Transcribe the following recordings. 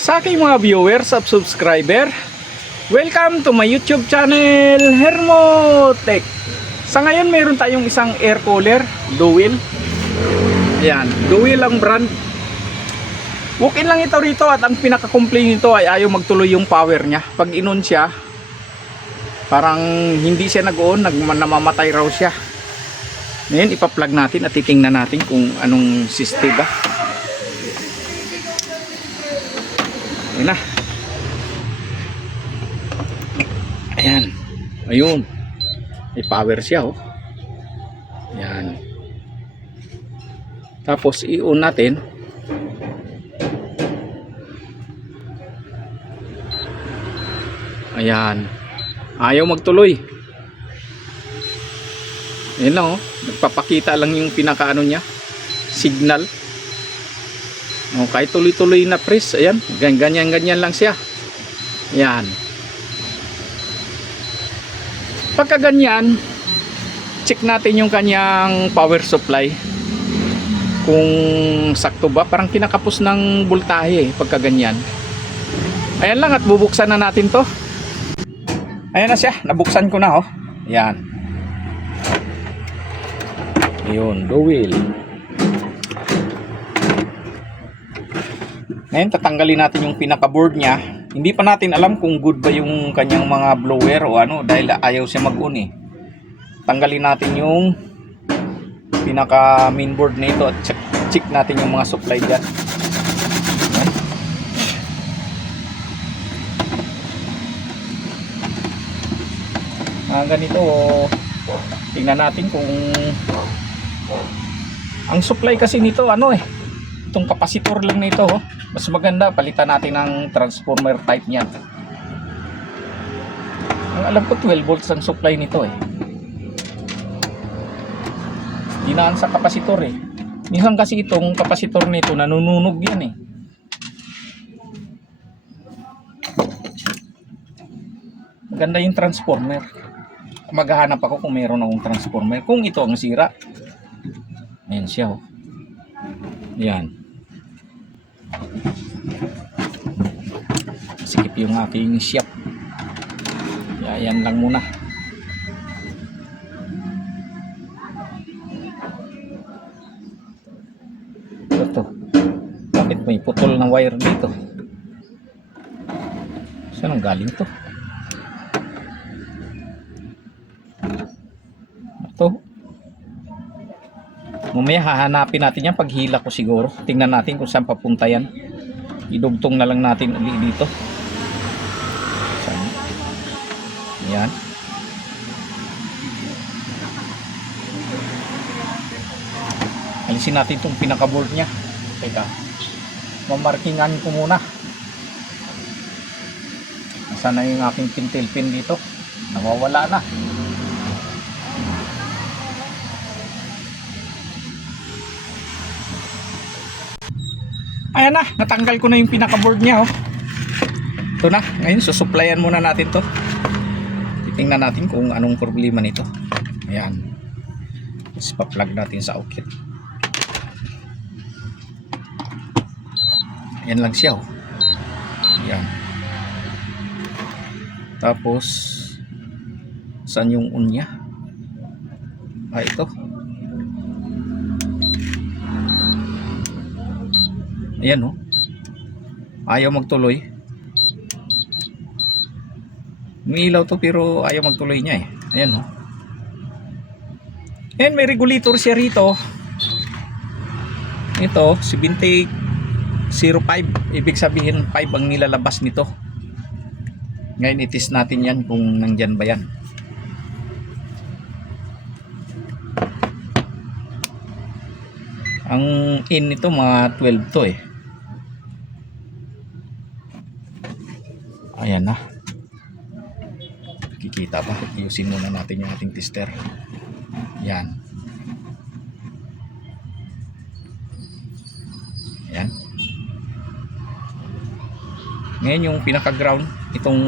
sa aking mga viewers at subscriber. Welcome to my YouTube channel, Hermotech. Sa ngayon mayroon tayong isang air cooler, Dewell. Ayan, Dewell ang brand. Walk-in lang ito rito at ang pinaka-complaint nito ay ayaw magtuloy yung power niya. Pag in-on siya, parang hindi siya nag-on, namamatay raw siya. Ngayon ipa-plug natin at titingnan natin kung anong system ba. Ayan na. Ayan. Ayun. May power siya oh. Ayan. Tapos i-on natin. Ayan. Ayaw magtuloy. Ayan na oh. Nagpapakita lang yung pinakaano niya. Signal. Oh, kahit tuloy-tuloy na press. Ayan. Ganyan-ganyan lang siya. Ayan. Pagka ganyan, check natin yung kanyang power supply. Kung sakto ba. Parang kinakapos ng voltahe pagka ganyan. Ayan lang at bubuksan na natin to. Ayan na siya. Nabuksan ko na oh. Ayan. Ayun. Dewell. Ngayon tatanggalin natin yung pinaka-board niya. Hindi pa natin alam kung good ba yung kanyang mga blower o ano dahil ayaw siya mag-on eh. Tanggalin natin yung pinaka main board nito at check natin yung mga supply dyan. Ganito tingnan natin kung ang supply kasi nito ano eh, itong kapasitor lang nito oh. Mas maganda palitan natin ng transformer type niyan. Ang alam ko 12 volts ang supply nito eh. Dinaan sa kapasitor eh. Minsan kasi itong kapasitor nito nanununog yan eh. Maganda yung transformer. Maghahanap ako kung meron akong transformer. Kung ito ang sira. Ayan siya oh. Ayan. Sikip yung aking shop. Ayan lang muna. Ito. Bakit may putol ng wire dito? Saan ang galing to? Ito. Mamaya hahanapin natin yan paghila ko siguro. Tingnan natin kung saan papunta yan. Idugtong na lang natin dito. Saan? Yan. Alisin natin itong pinaka-board nya. Teka. Mamarkingan ko muna. Nasaan na yung aking pintel pin dito? Nawawala na. Ayan na, natanggal ko na yung pinaka-board niya oh. Ito na, ngayon susuplayan muna natin to. Titingnan natin kung anong problema nito. Ayan. Tapos pa-plug natin sa outlet. Ayan lang siya oh. Ayan. Tapos saan yung on niya? Ito. Ayan oh. Ayaw magtuloy. Umiilaw to pero ayaw magtuloy niya eh. Ayan oh. Ayan, may regulator siya rito. Ito 7005. Ibig sabihin 5 ang nilalabas nito. Ngayon itis natin yan kung nandyan ba yan. Ang in nito mga 12 to eh. Ayan na. Kikita pa. Iusin muna natin yung ating tester. Yan. Ayan. Ngayon yung pinaka-ground, itong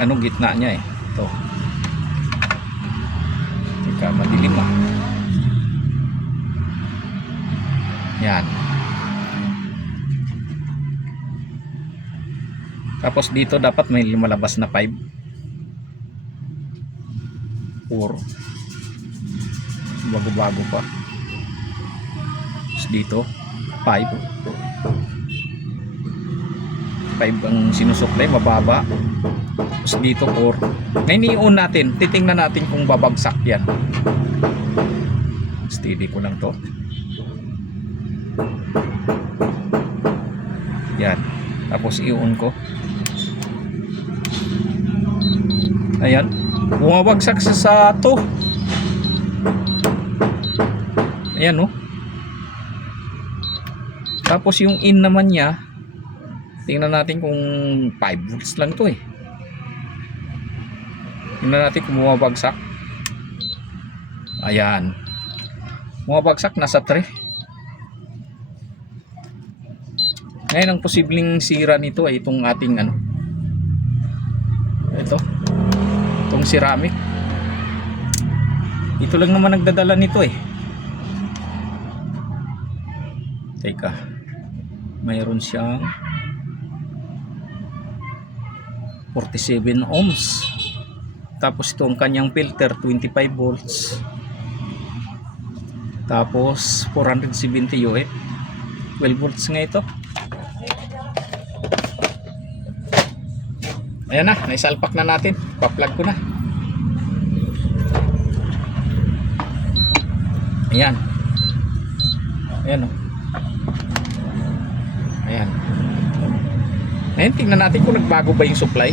ano gitna niya eh. Ito. Teka, madilim ah. Yan. Tapos dito dapat may lumalabas na 5. 4. Bago-bago pa. Tapos dito 5. 5 ang sinusuklay, mababa. Tapos dito 4. Ngayon i-on natin, titingnan natin kung babagsak yan. Steady ko lang to. Yan. Tapos i-on ko. Ayan. Bumabagsak sa to. Ayan, oh. Tapos yung in naman niya, tingnan natin kung 5 volts lang to eh. Tingnan natin kung bumabagsak. Ayan. Bumabagsak, nasa 3. Ngayon ang posibleng sira nito ay itong ating ano. Itong ceramic. Ito lang naman nagdadala nito eh. Teka. Mayroon siyang 47 ohms. Tapos itong kanyang filter 25 volts. Tapos 470 UF. 12 volts nga ito. Ayan na, naisalpak na natin. Pa-plug ko na. Ayan. Ayan, oh. Ayan. Ayan, tingnan natin kung nagbago ba yung supply.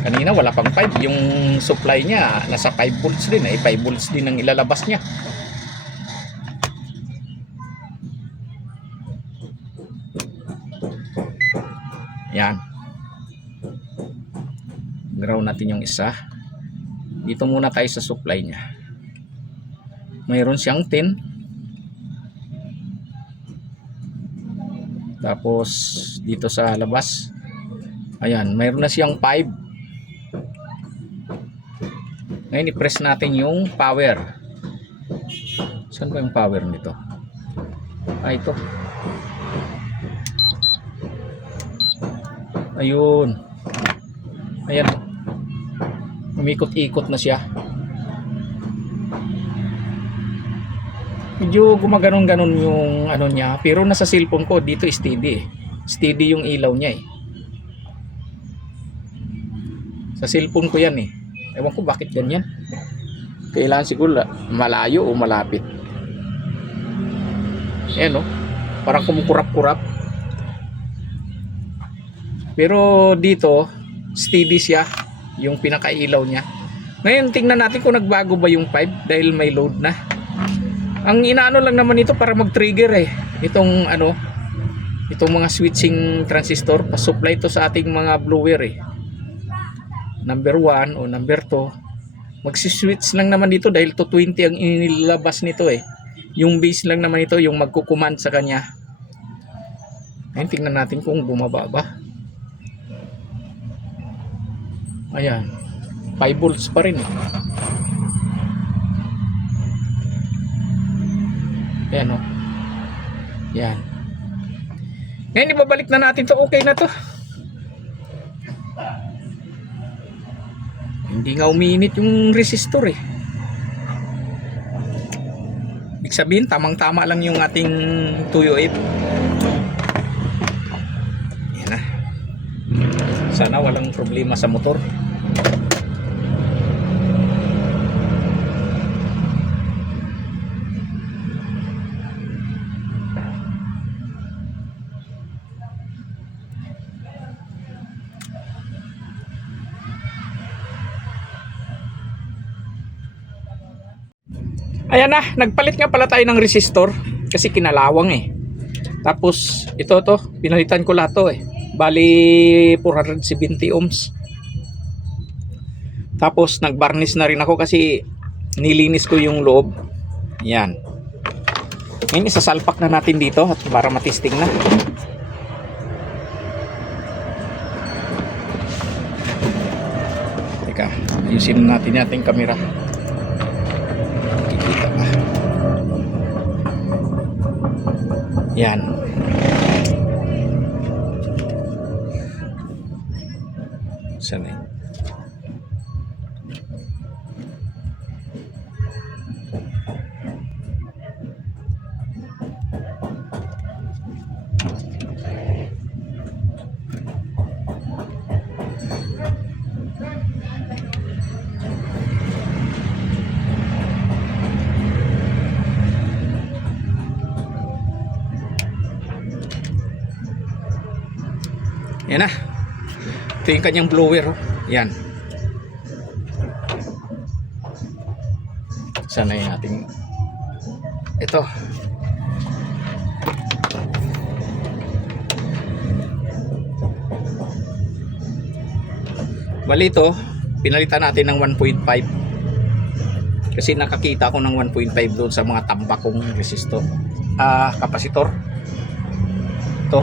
Kanina wala pang 5. Yung supply niya nasa 5 volts din. 5 volts din ang ilalabas niya. Yan. Ground natin yung isa. Dito muna tayo sa supply niya. Mayroon siyang 10. Tapos dito sa labas, ayan, mayroon na siyang 5. Ngayon i-press natin yung power. Saan ba yung power nito? Ito. Ayun. Ayan. Umikot-ikot na siya. Medyo gumaganon-ganon yung ano niya. Pero nasa cellphone ko dito steady eh. Steady yung ilaw niya eh. Sa cellphone ko yan eh. Ewan ko bakit ganyan. Kailangan siguro malayo o malapit. Ayan, no? Parang kumukurap-kurap. Pero dito steady siya yung pinakailaw niya. Ngayon tingnan natin kung nagbago ba yung 5 dahil may load na. Ang inaano lang naman ito para mag-trigger eh. Itong ano, itong mga switching transistor, pa-supply to sa ating mga blower eh. Number 1 o number 2. Magsi-switch lang naman dito dahil to 20 ang inilabas nito eh. Yung base lang naman ito yung magkukumand sa kanya. Ngayon tingnan natin kung bumaba ba. Ayan. 5 volts pa rin eh. Ayan, oh. Yan. Ngayon ibabalik na natin to. Okay na to. Hindi nga umiinit yung resistor eh. Ibig sabihin tamang-tama lang yung ating tuyo 8. Yan na. Sana walang problema sa motor. Ayan na, nagpalit nga pala tayo ng resistor kasi kinalawang eh. Tapos ito to, pinalitan ko lahat to eh. Bali 470 ohms. Tapos nagbarnish na rin ako kasi nilinis ko yung loob. Yan. Ngayon isasalpak na natin dito at para matesting na. Teka, ayusin natin yung ating camera. Yan. Sana. Yan na. Ito yung kanyang blower. Yan. Sana yung ating ito. Bali ito, pinalitan natin ng 1.5 kasi nakakita ko ng 1.5 doon sa mga tambakong resistor, kapasitor. Ito.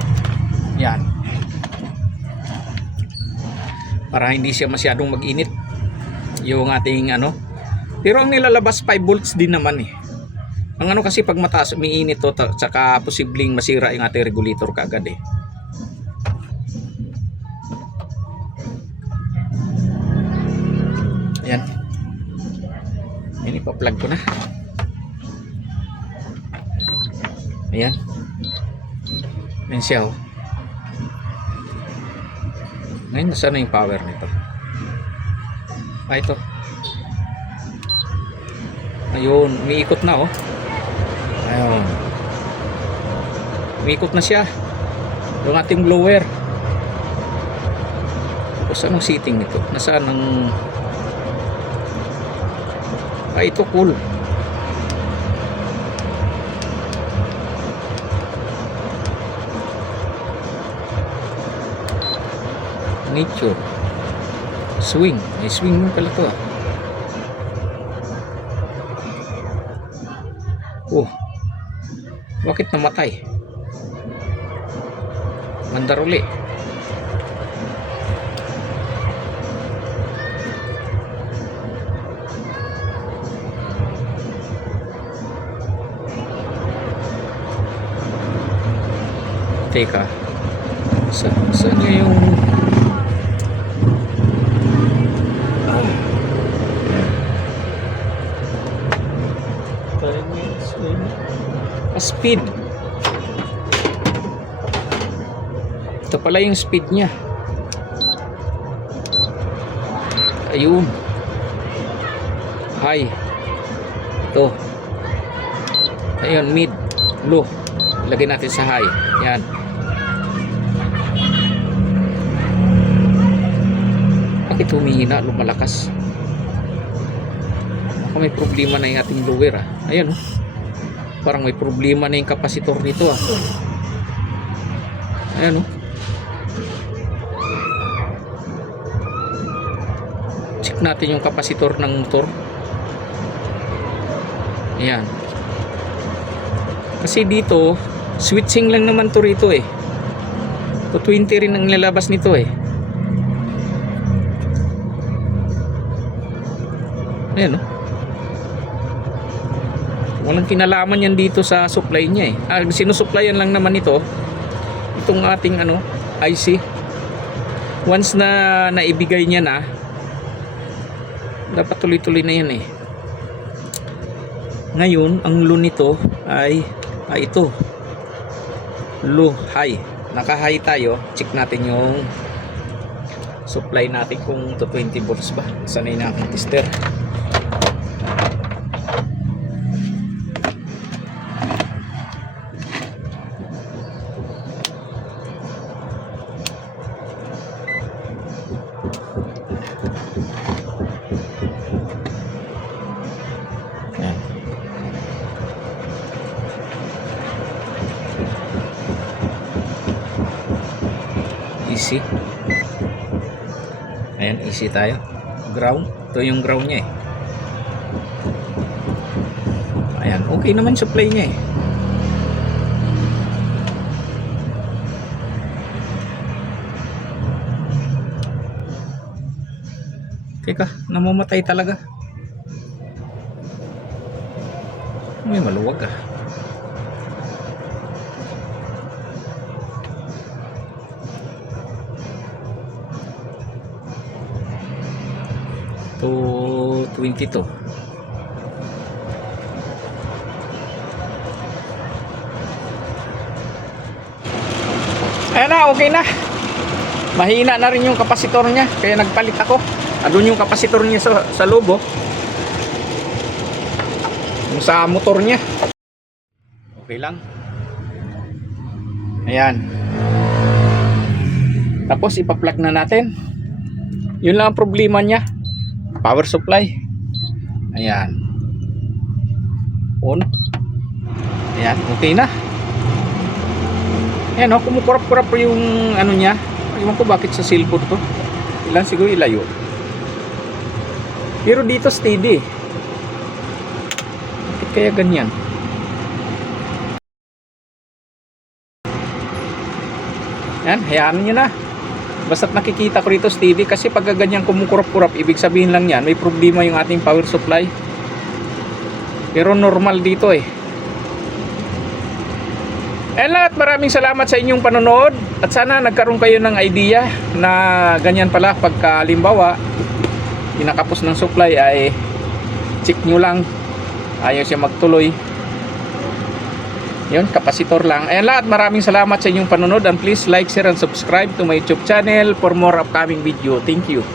Yan. Para hindi siya masyadong mag-init yung ating ano. Pero ang nilalabas 5 volts din naman eh. Ang ano kasi pag mataas umiinit to, saka posibleng masira yung ating regulator kaagad eh. Ayan. Yan, ipa-plug ko na. Ayan. Ayan siya oh. Ngayon, nasaan na yung power nito? Ito. Ayun, umiikot na oh. Ayun. Umiikot na siya. Yung ating blower. Tapos anong setting nito? Nasaan ang... ito cool. Nature. Swing. May swing mo pala to ah. Oh. Bakit namatay? Mandar uli. Teka. Saan niya yung speed? Ito pala yung speed niya. Ayun. High. Ito. Ayun, mid, low. Lagay natin sa high. Yan. Bakit humihina, lumalakas? Baka may problema na yung ating blower ah. Ayun oh. Parang may problema na yung kapasitor nito ah. Ayan oh. Check natin yung kapasitor ng motor. Ayan. Kasi dito switching lang naman to rito eh. 220 rin ang nilalabas nito eh. Ayan oh. Walang kinalaman yan dito sa supply niya eh. Sinusuplayan lang naman ito itong ating ano IC. Once na naibigay niya na, dapat tuloy-tuloy na yan eh. Ngayon ang low nito ay ito, low, high. Naka high tayo. Check natin yung supply natin kung 220 volts ba. Sanay na akong tester. Easy. Ayan, easy tayo. Ground. Ito yung ground niya eh. Ayan, okay naman supply niya eh. Teka, namamatay talaga. May maluwag ah. 222. Ayan na, okay na. Mahina na rin yung kapasitor niya, kaya nagpalit ako. Andun yung kapasitor niya sa loob, oh. Yung sa motor niya. Okay lang. Ayan. Tapos ipa-plug na natin. Yun lang ang problema niya. Power supply. Ayan. On. Ayan, okay na. Ayan, oh, kumukurap-kurap yung ano niya. Ewan ko bakit sa cellphone to. Ilan siguro ilayo. Pero dito steady. Bakit kaya ganyan? Yan, hayaan nyo na. Basta't nakikita ko rito steady. Kasi pag ganyan kumukurap-kurap, ibig sabihin lang yan, may problema yung ating power supply. Pero normal dito eh. And lahat, maraming salamat sa inyong panonood at sana nagkaroon kayo ng idea na ganyan pala pagka halimbawa pinakapos ng supply ay check nyo lang, ayaw siya magtuloy, yun, kapasitor lang. Ayan lahat, maraming salamat sa inyong panonood and please like, share and subscribe to my YouTube channel for more upcoming video. Thank you.